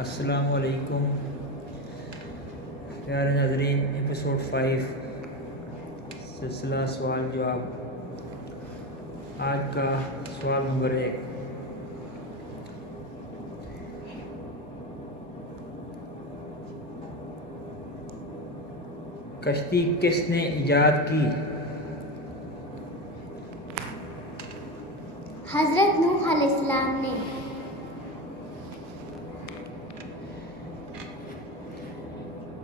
السلام علیکم پیارے ناظرین، ایپیسوڈ 5 سلسلہ سوال جواب۔ آج کا سوال نمبر 1، کشتی کس نے ایجاد کی؟ حضرت نوح علیہ السلام نے۔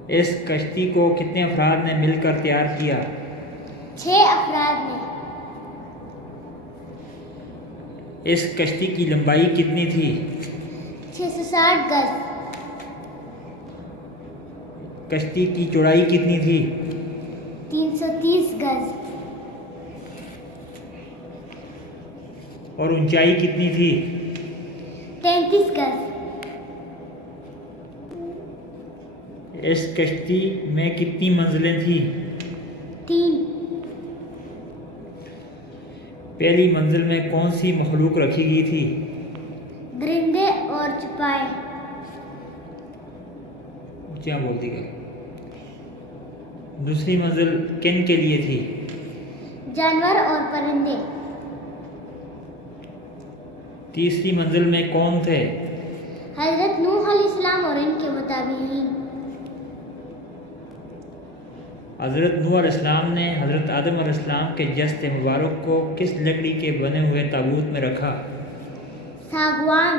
اس کشتی کو کتنے افراد نے مل کر تیار کیا؟ 6 افراد نے۔ اس کشتی کی لمبائی کتنی تھی؟ 660 گز۔ کشتی کی چوڑائی کتنی تھی؟ 330 گز۔ اور اونچائی کتنی تھی؟ 33 گز۔ اس کشتی میں کتنی منزلیں تھیں؟ 3۔ پہلی منزل میں کون سی مخلوق رکھی گئی تھی؟ درندے اور چوپائے۔ اونچیاں بولتی گئی۔ دوسری منزل کن کے لیے تھی؟ جانور اور پرندے۔ تیسری منزل میں کون تھے؟ حضرت نوح علیہ السلام اور ان کے متابعین۔ حضرت نوح علیہ السلام نے حضرت آدم علیہ السلام کے جسد مبارک کو کس لکڑی کے بنے ہوئے تابوت میں رکھا؟ ساگوان۔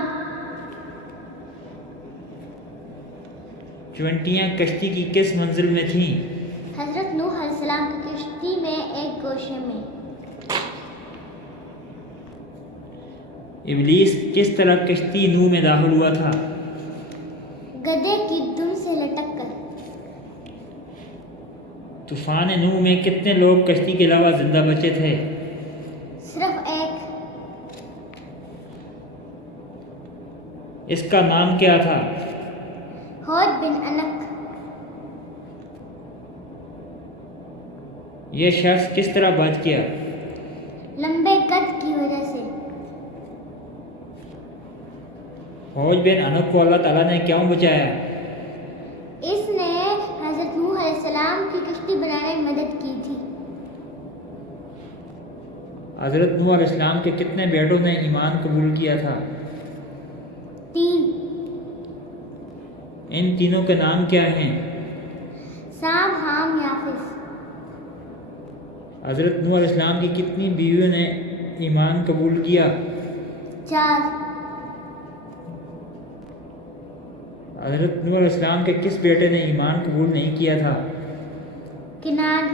چونٹیاں کشتی کی کس منزل میں تھیں؟ حضرت نوح علیہ السلام کی کشتی میں ایک گوشے میں۔ ابلیس کس طرح کشتی نوح میں داخل ہوا تھا؟ گدھے کی دم سے لٹک کر۔ طوفان نوح میں کتنے لوگ کشتی کے علاوہ زندہ بچے تھے؟ صرف 1۔ اس کا نام کیا تھا؟ ہود بن انک۔ یہ شخص کس طرح بچ گیا؟ لمبے قد کی وجہ سے۔ حوض بن انک کو اللہ تعالیٰ نے کیوں بچایا؟ اس نے حضرت نوح علیہ السلام کی کشتی بنانے میں مدد کی تھی۔ حضرت نوح علیہ السلام کے کتنے بیٹوں نے ایمان قبول کیا تھا؟ 3۔ ان تینوں کے نام کیا ہیں؟ سام، حام، یافس۔ حضرت نوح علیہ السلام کی کتنی بیویوں نے ایمان قبول کیا؟ 4۔ حضرت نوح علیہ السلام کے کس بیٹے نے ایمان قبول نہیں کیا تھا؟ کنان۔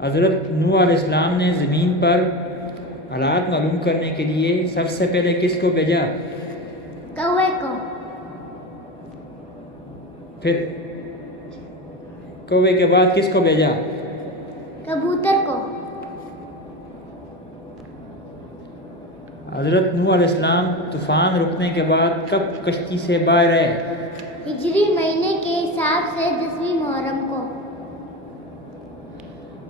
حضرت نوح علیہ السلام نے زمین پر حالات معلوم کرنے کے لیے سب سے پہلے کس کو بھیجا؟ کوے کو۔ پھر کوے کے بعد کس کو بھیجا؟ کبوتر کو۔ حضرت نوح علیہ السلام طوفان رکنے کے بعد کب کشتی سے باہر آئے؟ ہجری مہینے کے حساب سے 10ویں محرم کو۔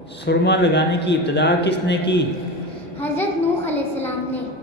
سرما لگانے کی ابتدا کس نے کی؟ حضرت نوح علیہ السلام نے۔